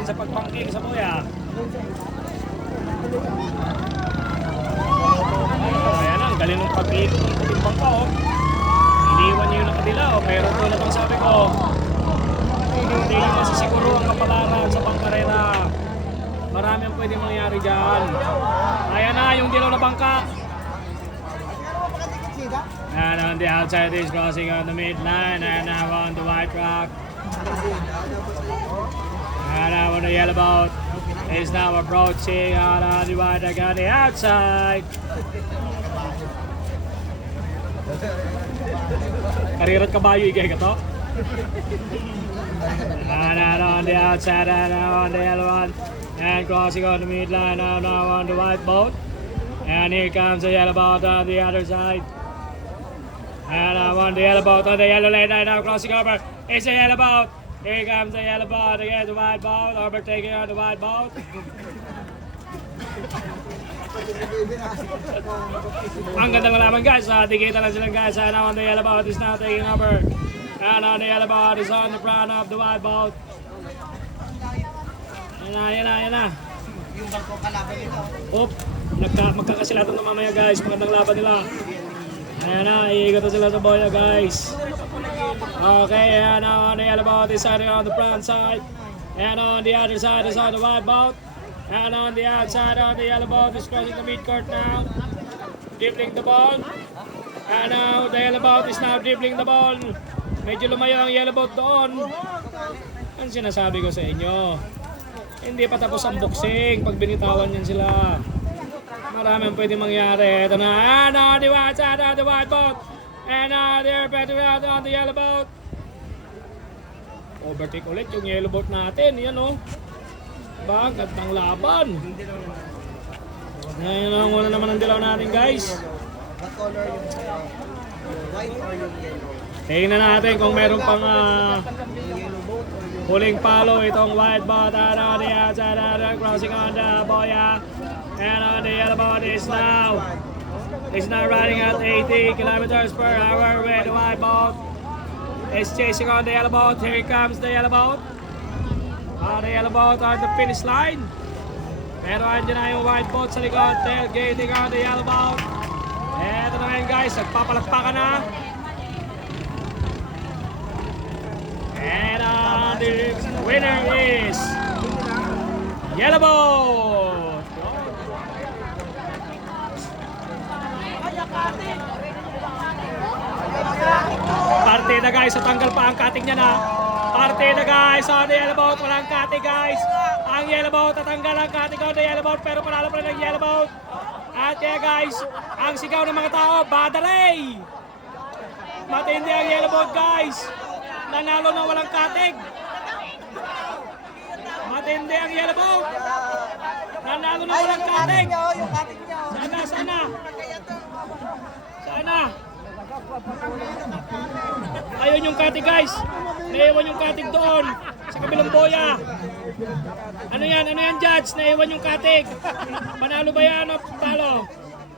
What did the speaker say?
natin sa pagpangking sa boya. Ayan na, ang galing ng pag-iikot ng timbang ko. Iniwan niyo yung nakadilaw, pero tulad ng sabi ko, hindi nyo masisiguro ang kapalaran sa pangkarera. Marami ang pwede mangyari dyan. Ayan na, yung dilaw na bangka. And on the outside is crossing on the midline, and now on the white rock. And now on the yellow boat is now approaching on the white rock on the outside. Karirat kabayo, igay ka to? And on the outside, and now on the yellow one. And crossing on the midline, and now on the white boat. And here comes the yellow boat on the other side. And on the yellow boat on the yellow lane, and now crossing over. It's the yellow boat. Here comes the yellow boat again, the white boat. Overtaking on the white boat. Ang gandang malaman guys, dikita lang silang guys. And on the yellow boat is now taking over. And on the yellow boat is on the front of the white boat. Yan na. Yung bangko kalaban nito. Oop, magkakasilatan na mamaya guys. Magandang laban nila. Ayan na, iikot na sila sa boya guys. Okay, and now on the yellow boat is starting on the front side. And on the other side is on the white boat. And on the outside on the yellow boat is crossing the midcourt now. Dribbling the ball. And now the yellow boat is now dribbling the ball. Medyo lumayo ang yellow boat doon. Ang sinasabi ko sa inyo, hindi pa tapos ang boxing pag binitawan yan sila. Marami ang pwede mangyari. Ito na. And on the white side on the white boat. And they're better out on the yellow boat. Overtake ulit yung yellow boat natin. Yan o. Diba? Gandang laban. Ngayon ang una naman ang dilaw natin guys. What color yung white or yung yellow? Tingnan natin kung meron pang huling palo itong white boat. And on the outside crossing on the boya. And on the yellow boat is now riding at 80 kilometers per hour with the white boat. Is chasing on the yellow boat. Here comes the yellow boat. The yellow boat on the finish line. Pero andyan na yung white boat sa likod. Tailgating on the yellow boat. Eto na ngayon guys, nagpapalakpakan na. And the winner is yellow boat. Partida guys, sa tanggal pa ang cutting niya na. Partida guys, on the yellow boat, walang cutting guys. Ang yellow boat, tatanggal ang cutting on the yellow boat, pero panalo pa rin ang yellow boat. At kaya guys, ang sigaw ng mga tao, Badalay! Matindi ang yellow boat guys. Nanalo na walang cutting. Matindi ang yellow boat. Nanalo na walang cutting. Sana. Ayun yung cutting guys. Naiwan yung cutting doon sa kabilang boya. Ano yan judge? Naiwan yung cutting. Panalo ba yan o talo?